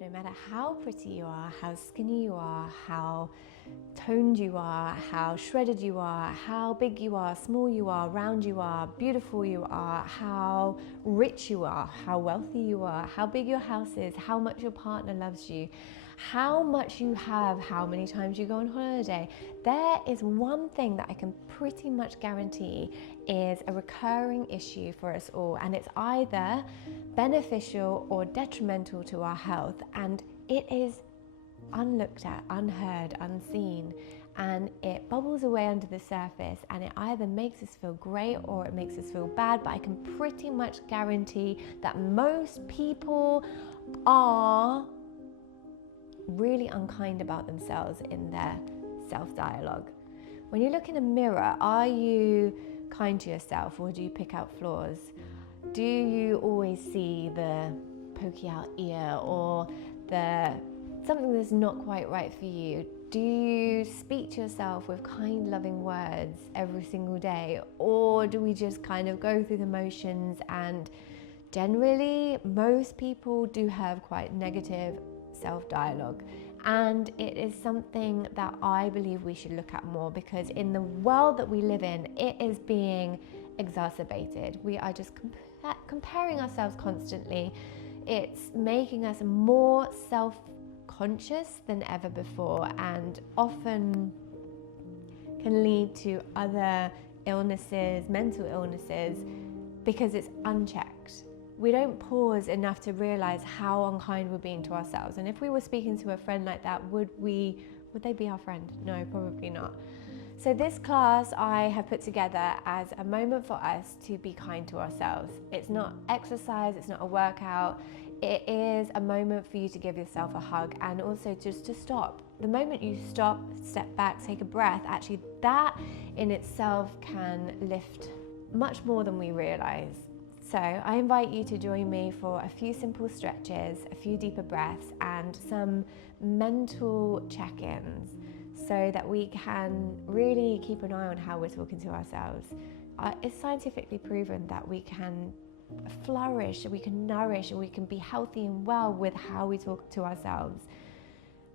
No matter how pretty you are, how skinny you are, how toned you are, how shredded you are, how big you are, small you are, round you are, beautiful you are, how rich you are, how wealthy you are, how big your house is, how much your partner loves you, how much you have, how many times you go on holiday, there is one thing that I can pretty much guarantee is a recurring issue for us all, and it's either beneficial or detrimental to our health, and it is unlooked at, unheard, unseen, and it bubbles away under the surface, and it either makes us feel great or it makes us feel bad. But I can pretty much guarantee that most people are really unkind about themselves in their self-dialogue. When you look in a mirror, are you kind to yourself, or do you pick out flaws? Do you always see the pokey out ear, or the something that's not quite right for you? Do you speak to yourself with kind, loving words every single day? Or do we just kind of go through the motions? And generally, most people do have quite negative self-dialogue. And it is something that I believe we should look at more, because in the world that we live in, it is being exacerbated. We are just comparing ourselves constantly. It's making us more self-conscious than ever before, and often can lead to other illnesses, mental illnesses, because it's unchecked. We don't pause enough to realize how unkind we're being to ourselves. And if we were speaking to a friend like that, would they be our friend? No, probably not. So this class I have put together as a moment for us to be kind to ourselves. It's not exercise, it's not a workout. It is a moment for you to give yourself a hug, and also just to stop. The moment you stop, step back, take a breath, actually that in itself can lift much more than we realize. So I invite you to join me for a few simple stretches, a few deeper breaths, and some mental check-ins, so that we can really keep an eye on how we're talking to ourselves. It's scientifically proven that we can flourish, we can nourish, and we can be healthy and well with how we talk to ourselves.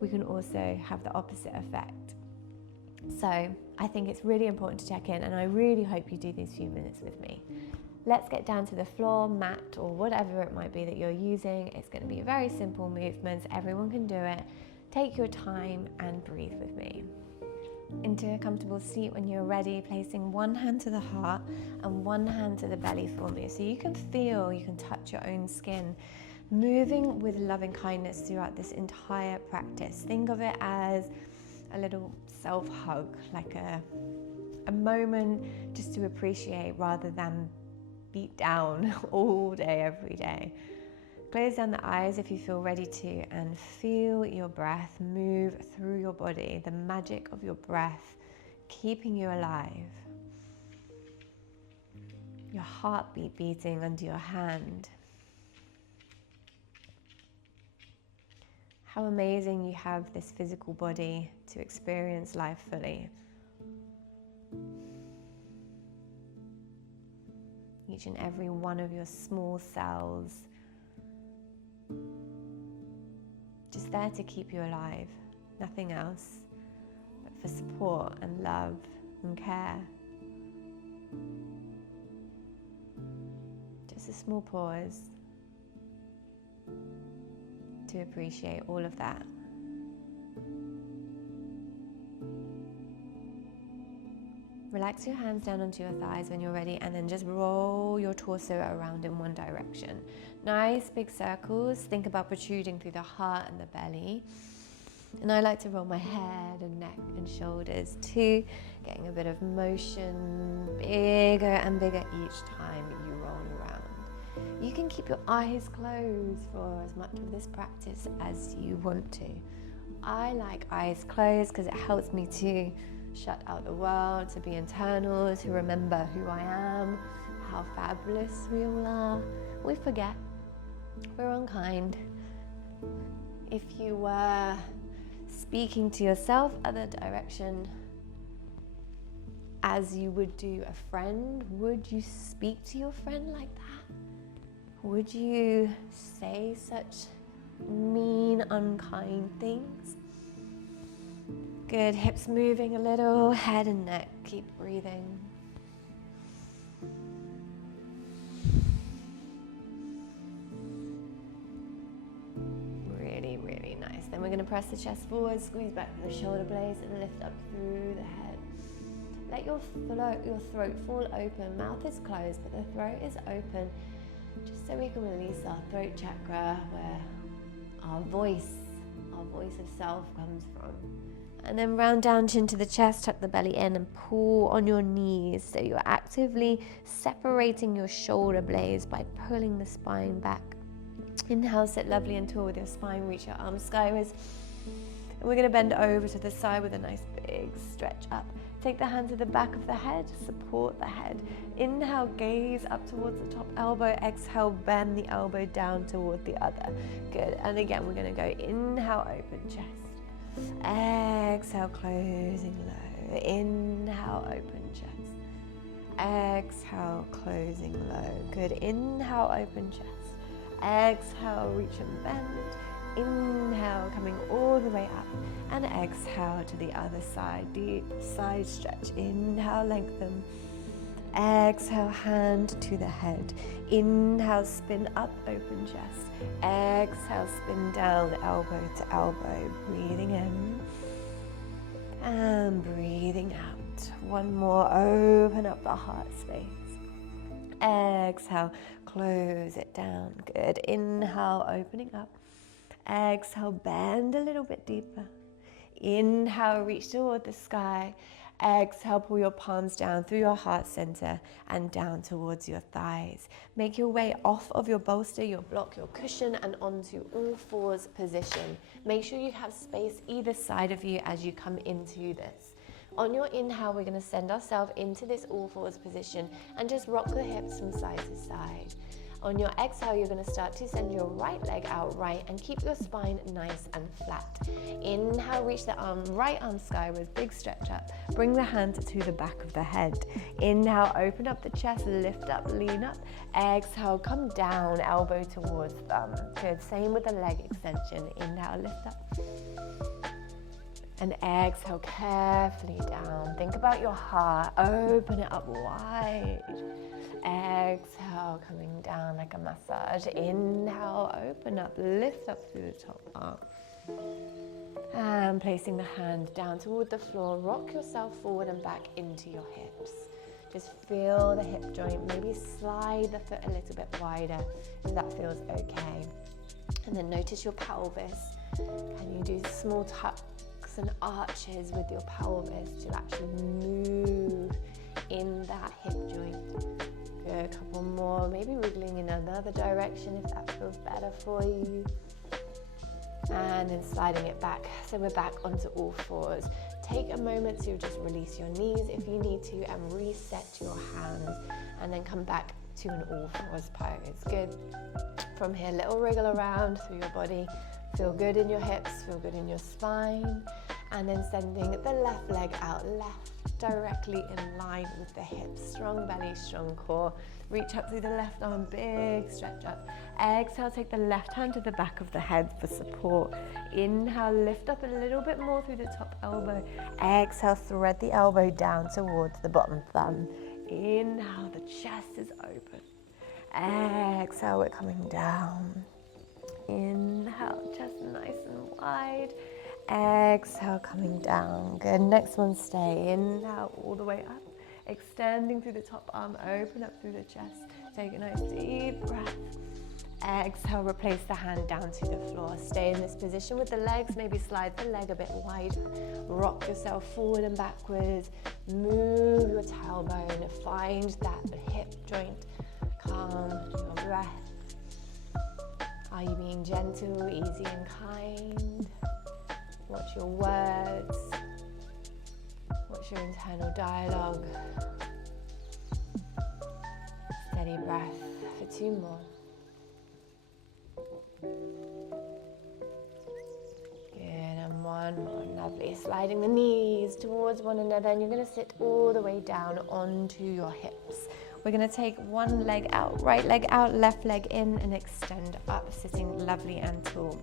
We can also have the opposite effect. So I think it's really important to check in, and I really hope you do these few minutes with me. Let's get down to the floor, mat, or whatever it might be that you're using. It's going to be very simple movements. Everyone can do it. Take your time and breathe with me. Into a comfortable seat when you're ready, placing one hand to the heart and one hand to the belly for me. So you can feel, you can touch your own skin, moving with loving kindness throughout this entire practice. Think of it as a little self-hug, like a moment just to appreciate rather than beat down all day, every day. Close down the eyes if you feel ready to, and feel your breath move through your body, the magic of your breath keeping you alive. Your heartbeat beating under your hand. How amazing you have this physical body to experience life fully. Each and every one of your small cells, just there to keep you alive, nothing else, but for support and love and care. Just a small pause to appreciate all of that. Relax your hands down onto your thighs when you're ready, and then just roll your torso around in one direction. Nice big circles. Think about protruding through the heart and the belly. And I like to roll my head and neck and shoulders too, getting a bit of motion, bigger and bigger each time you roll around. You can keep your eyes closed for as much of this practice as you want to. I like eyes closed because it helps me to shut out the world, to be internal, to remember who I am, how fabulous we all are. We forget. We're unkind. If you were speaking to yourself other direction as you would do a friend, would you speak to your friend like that? Would you say such mean, unkind things. Good, hips moving a little, head and neck, keep breathing. Really, really nice. Then we're going to press the chest forward, squeeze back the shoulder blades and lift up through the head. Let your throat fall open. Mouth is closed, but the throat is open, just so we can release our throat chakra, where our voice of self comes from. And then round down chin to the chest, tuck the belly in and pull on your knees. So you're actively separating your shoulder blades by pulling the spine back. Inhale, sit lovely and tall with your spine, reach your arms skywards. And we're going to bend over to the side with a nice big stretch up. Take the hand to the back of the head, support the head. Inhale, gaze up towards the top elbow. Exhale, bend the elbow down toward the other. Good. And again, we're going to go inhale, open chest. Exhale, closing low. Inhale, open chest. Exhale, closing low. Good. Inhale, open chest. Exhale, reach and bend. Inhale, coming all the way up. And exhale to the other side. Deep side stretch. Inhale, lengthen. Exhale, hand to the head. Inhale, spin up, open chest. Exhale, spin down, elbow to elbow. Breathing in and breathing out. One more, open up the heart space. Exhale, close it down. Good. Inhale, opening up. Exhale, bend a little bit deeper. Inhale, reach toward the sky. Exhale, pull your palms down through your heart center and down towards your thighs. Make your way off of your bolster, your block, your cushion, and onto all fours position. Make sure you have space either side of you as you come into this. On your inhale, we're going to send ourselves into this all fours position and just rock the hips from side to side. On your exhale, you're going to start to send your right leg out right and keep your spine nice and flat. Inhale, reach the right arm skyward, big stretch up. Bring the hand to the back of the head. Inhale, open up the chest, lift up, lean up. Exhale, come down, elbow towards thumb. Good, same with the leg extension. Inhale, lift up. And exhale, carefully down. Think about your heart, open it up wide. Exhale, coming down like a massage. Inhale, open up, lift up through the top arm. And placing the hand down toward the floor, rock yourself forward and back into your hips. Just feel the hip joint, maybe slide the foot a little bit wider if that feels okay. And then notice your pelvis. Can you do small tucks and arches with your pelvis to actually move in that hip joint? Good, a couple more, maybe wiggling in another direction if that feels better for you. And then sliding it back. So we're back onto all fours. Take a moment to just release your knees if you need to and reset your hands, and then come back to an all fours pose. Good. From here, little wriggle around through your body. Feel good in your hips, feel good in your spine. And then sending the left leg out, left directly in line with the hips. Strong belly, strong core. Reach up through the left arm, big stretch up. Exhale, take the left hand to the back of the head for support. Inhale, lift up a little bit more through the top elbow. Exhale, thread the elbow down towards the bottom thumb. Inhale, the chest is open. Exhale, we're coming down. Inhale, chest nice and wide. Exhale, coming down. Good. Next one, stay. Inhale, all the way up. Extending through the top arm, open up through the chest. Take a nice deep breath. Exhale, replace the hand down to the floor. Stay in this position with the legs. Maybe slide the leg a bit wider. Rock yourself forward and backwards. Move your tailbone. Find that hip joint. Calm your breath. Are you being gentle, easy and kind? Watch your words. Watch your internal dialogue. Steady breath for 2 more. Good, and 1 more. Lovely. Sliding the knees towards one another, and you're going to sit all the way down onto your hips. We're going to take one leg out, right leg out, left leg in, and extend up, sitting lovely and tall.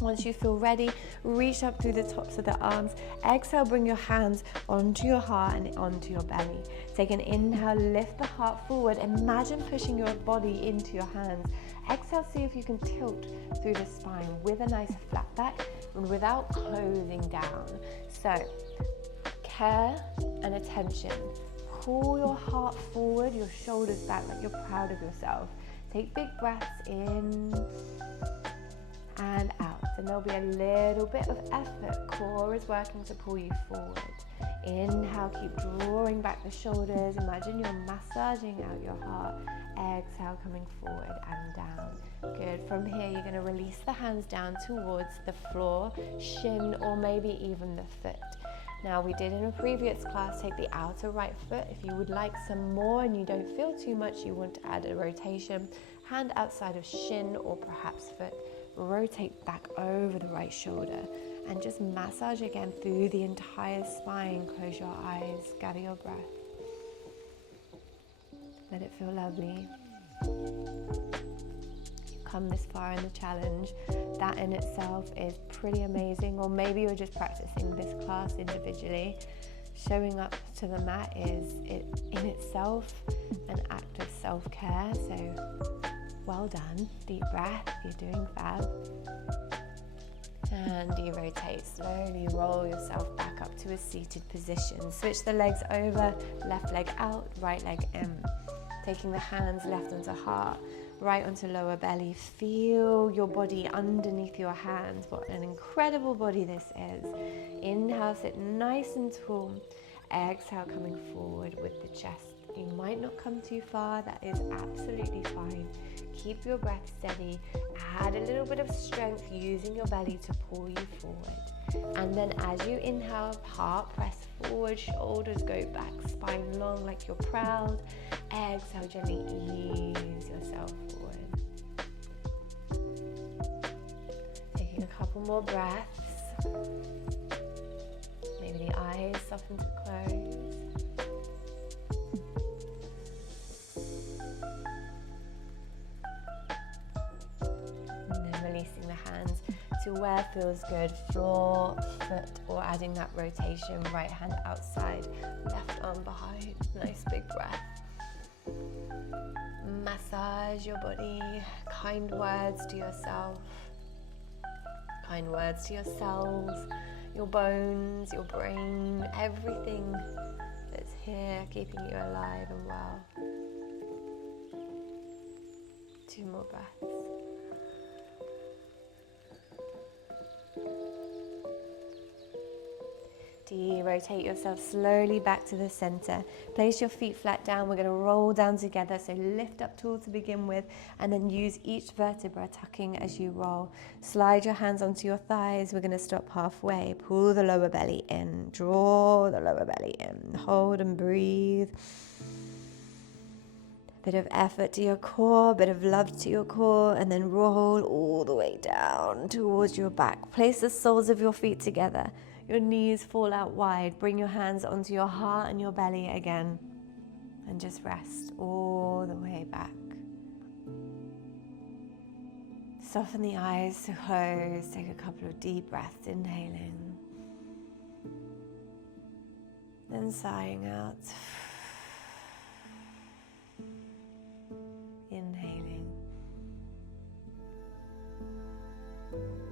Once you feel ready, reach up through the tops of the arms. Exhale, bring your hands onto your heart and onto your belly. Take an inhale, lift the heart forward. Imagine pushing your body into your hands. Exhale, see if you can tilt through the spine with a nice flat back and without closing down. So, care and attention. Pull your heart forward, your shoulders back like you're proud of yourself. Take big breaths in and out. And there'll be a little bit of effort. Core is working to pull you forward. Inhale, keep drawing back the shoulders. Imagine you're massaging out your heart. Exhale, coming forward and down. Good. From here, you're going to release the hands down towards the floor, shin, or maybe even the foot. Now, we did in a previous class take the outer right foot. If you would like some more and you don't feel too much, you want to add a rotation, hand outside of shin or perhaps foot. Rotate back over the right shoulder and just massage again through the entire spine. Close your eyes, gather your breath. Let it feel lovely. You come this far in the challenge, that in itself is pretty amazing. Or maybe you're just practicing this class individually. Showing up to the mat is in itself an act of self-care. So well done. Deep breath, you're doing fab. And you rotate slowly, roll yourself back up to a seated position. Switch the legs over, left leg out, right leg in. Taking the hands left onto heart, right onto lower belly. Feel your body underneath your hands. What an incredible body this is. Inhale, sit nice and tall. Exhale, coming forward with the chest. You might not come too far, that is absolutely fine. Keep your breath steady, add a little bit of strength using your belly to pull you forward. And then as you inhale, heart press forward, shoulders go back, spine long like you're proud. Exhale, gently ease yourself forward. Taking a couple more breaths. Maybe the eyes soften to close. Releasing the hands to where feels good, floor, foot, or adding that rotation, right hand outside, left arm behind, nice big breath. Massage your body, kind words to yourself, kind words to your cells, your bones, your brain, everything that's here keeping you alive and well. 2 more breaths. Rotate yourself slowly back to the center. Place your feet flat down. We're going to roll down together. So lift up tall to begin with, and then use each vertebra tucking as you roll. Slide your hands onto your thighs. We're going to stop halfway. Pull the lower belly in. Draw the lower belly in. Hold and breathe. Bit of effort to your core, bit of love to your core, and then roll all the way down towards your back. Place the soles of your feet together. Your knees fall out wide. Bring your hands onto your heart and your belly again. And just rest all the way back. Soften the eyes to close. Take a couple of deep breaths, inhaling. Then sighing out. Inhaling.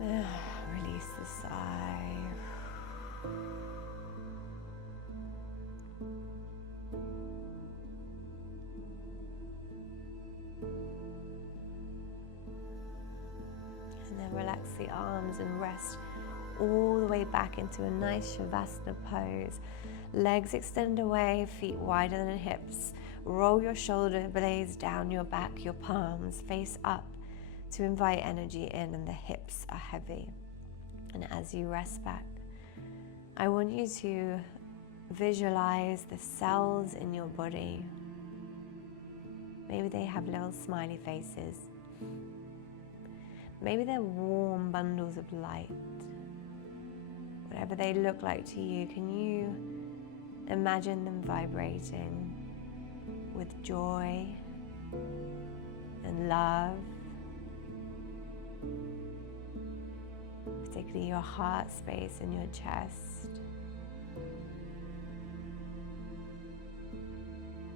Release the sigh. And then relax the arms and rest all the way back into a nice Shavasana pose. Legs extend away, feet wider than hips. Roll your shoulder blades down your back, your palms face up to invite energy in, and the hips are heavy. And as you rest back, I want you to visualize the cells in your body. Maybe they have little smiley faces. Maybe they're warm bundles of light. Whatever they look like to you, can you imagine them vibrating with joy and love, particularly your heart space and your chest.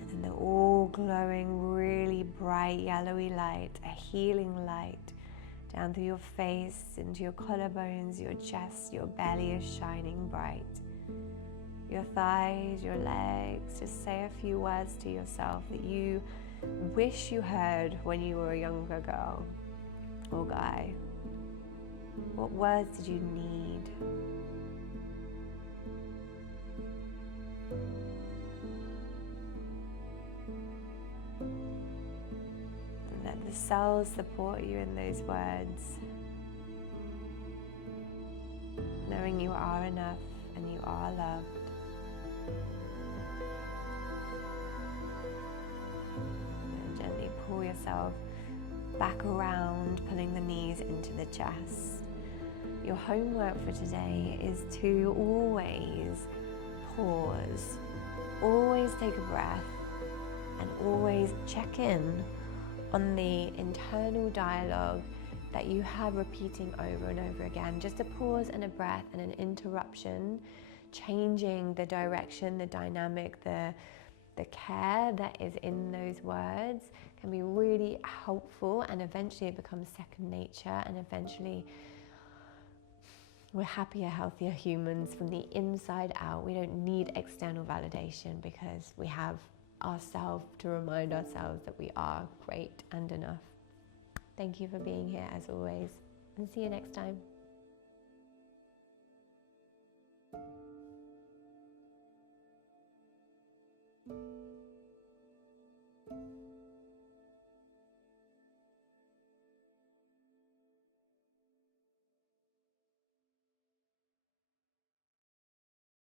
And then the all glowing, really bright yellowy light, a healing light, down through your face, into your collarbones, your chest, your belly is shining bright. Your thighs, your legs, just say a few words to yourself that you wish you heard when you were a younger girl or guy. What words did you need? And let the cells support you in those words, knowing you are enough and you are loved. And gently pull yourself back around, pulling the knees into the chest. Your homework for today is to always pause, always take a breath, and always check in on the internal dialogue that you have repeating over and over again. Just a pause and a breath and an interruption, changing the direction, the dynamic, the care that is in those words can be really helpful, and eventually it becomes second nature, and eventually we're happier, healthier humans from the inside out. We don't need external validation because we have ourselves to remind ourselves that we are great and enough. Thank you for being here as always, and see you next time.